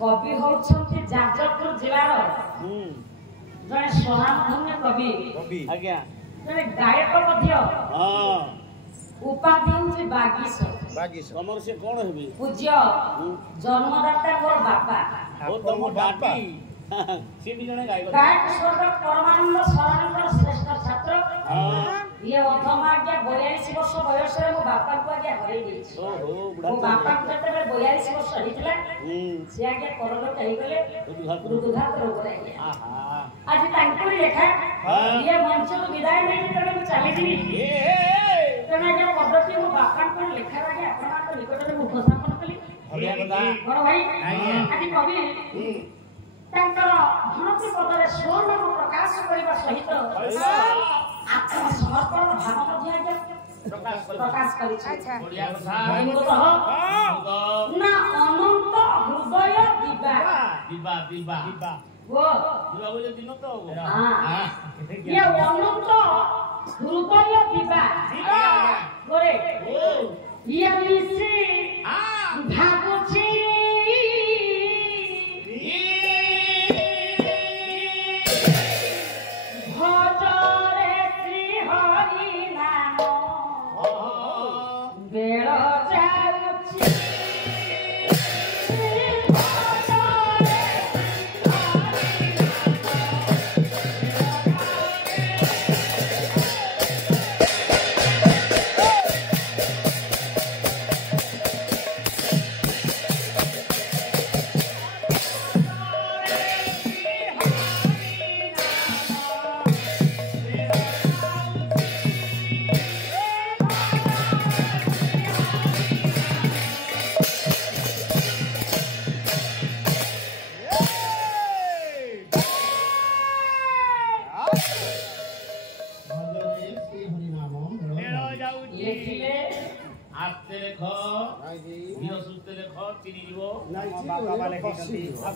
कवि होउछन्ति जाजपुर जिलार जने स्वनामधन्य कवि आज्ञा जने गायक मध्य उपाधि होउछि बागीश तमर से कोन हेबी पूज्य जन्मदाता मोर बापा ओ तम बापा से भी जने गायक स्वर्ग परमानंद शरणकर श्रेष्ठ छात्र ये अथमा आज्ञा 42 वर्ष बयस रे मो बापा को आज्ञा हरै देछि ओहो बुढ़ा मो बापा जते 42 वर्ष हितला से आज्ञा परलो कहि गले दुर्घात रोग रे आहा आज तांको लेखा ये मंच को विदाय नै तने चली दिनी तने जे पद्धति मो बापा को लेखा रे आपन को निकट रे उपस्थापन कली हरिया बदा बड़ भाई आज कवि तांकर धनती पदरे स्वर्ण को प्रकाश करिबा सहित आत्मसमर्पण भाव मध्य प्रकाश करिछि बढ़िया कथा ना अनंत हृदय दिबा दिबा वो दिबा बोले दिन तो हां ये अनंत हृदय दिबा गोरे ये मिसी भागुछि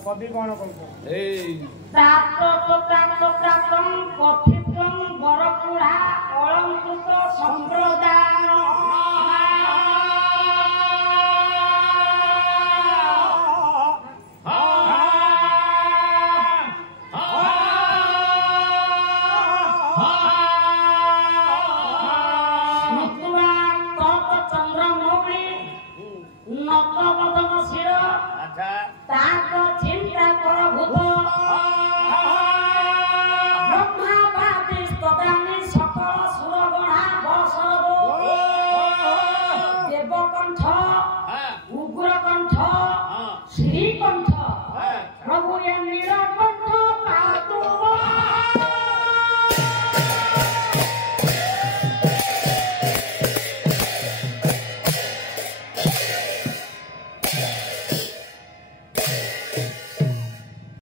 कवि कौन कहू तातो तातो तातम कथितम बरपुड़ा